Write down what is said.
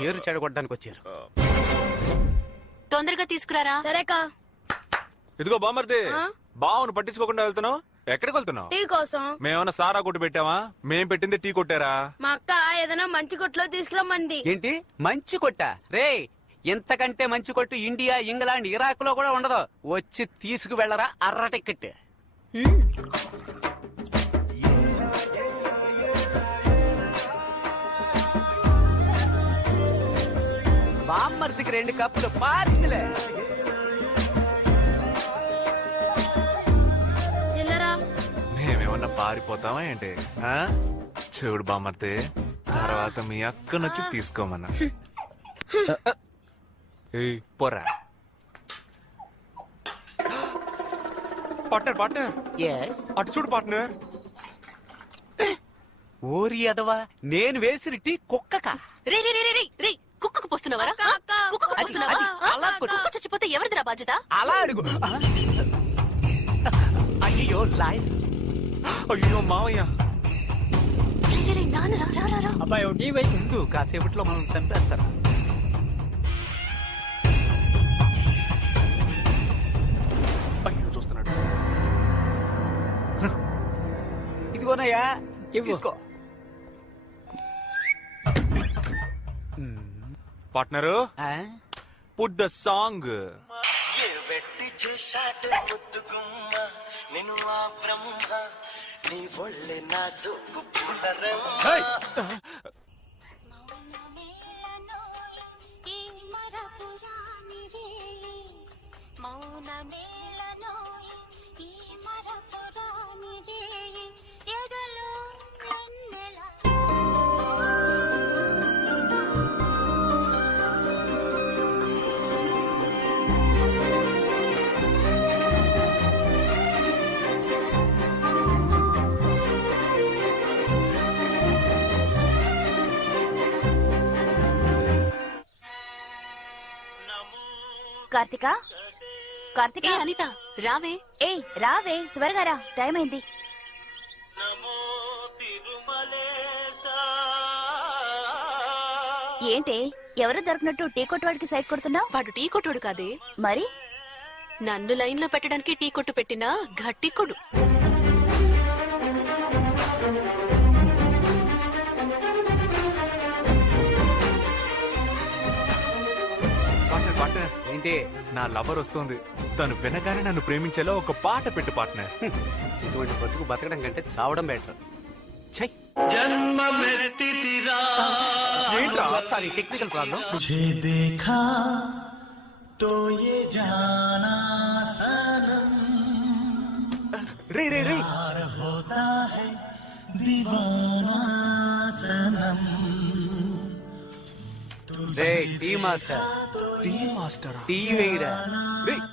పేరు చెడగొట్టడానికి వచ్చారు. తొందరగా తీసుకురారా. సరేకా. ఇదిగో బామర్ది, బావును పట్టించుకోకుండా వెళ్తున్నావు. ఎక్కడికి వెళ్తున్నావు? టీ కోసం. మేమన్నా సారా కొట్టు పెట్టావా? మేం పెట్టింది టీ కొట్టారా? మా అక్క ఏదైనా మంచి కొట్లో తీసుకురమ్మంది. ఏంటి మంచి కొట్ట? రే, ఎంతకంటే మంచి కొట్టు ఇండియా, ఇంగ్లాండ్, ఇరాక్ లో కూడా ఉండదు. వచ్చి తీసుకు వెళ్ళరా అర్ర టికెట్. బామ్మర్దికి 2 కప్పులు పార్సిలే. చిల్లరా. మేమేమన్నా పారిపోతావా ఏంటి? చూడు బామర్ది, తర్వాత మీ అక్కనొచ్చి తీసుకోమన్నా. ఏయ్ పోరా. పార్ట్నర్ పార్ట్నర్, అటు చూడు పార్ట్నర్. ఓరి అదవా, నేను వేసిన టీ కుక్కకా? రే రే రే రే రే, కుక్కకు పోస్తున్నావరా? కుక్కకు పోస్తున్నావా? కుక్క చచ్చిపోతే ఎవరిదిరా బాధ్యత? అలా అడుగు. అయ్యో లాయర్. అయ్యో మావయ్య. అబ్బాయి టీ ముందు కాసేపట్లో మనం చంపేస్తారు. అయ్యో చూస్తున్నాడు. ఇదిగోనయ్యా, తీసుకో. Partner, put the song. వెట్టి చేశాడు ముద్దుగుమ్మ నేను ఆ బ్రహ్మ నీ ఒళ్ళే నా సోపు పులరమ్మ. కార్తిక, కార్తిక. అనిత రావే. ఏయ్ రావే, త్వరగా రా, టైం అయింది. ఏంటి ఎవరు దొరికినట్టు టీ కొట్టువాడికి సైడ్ కొడుతున్నావు? వాడు టీ కొట్టుడు కాదే, మరి నన్ను లైన్ లో పెట్టడానికి టీ కొట్టు పెట్టినా గట్టి కొడు. పార్ట్నర్ పార్ట్నర్, ఏంటి? నా లవర్ వస్తుంది. తను వినగానే నన్ను ప్రేమించేలా ఒక పాట పెట్టు పార్ట్నర్. ఇటువంటి బతుకు బతకడం కంటే చావడం బెటర్. ఏంట్రా? Sorry, technical problem. तुझे देखा तो ये जाना सनम రే రే రే, प्यार होता है दीवाना सनम. రే టీ మాస్టర్, టీ మాస్టరా? టీ వేయరా. రే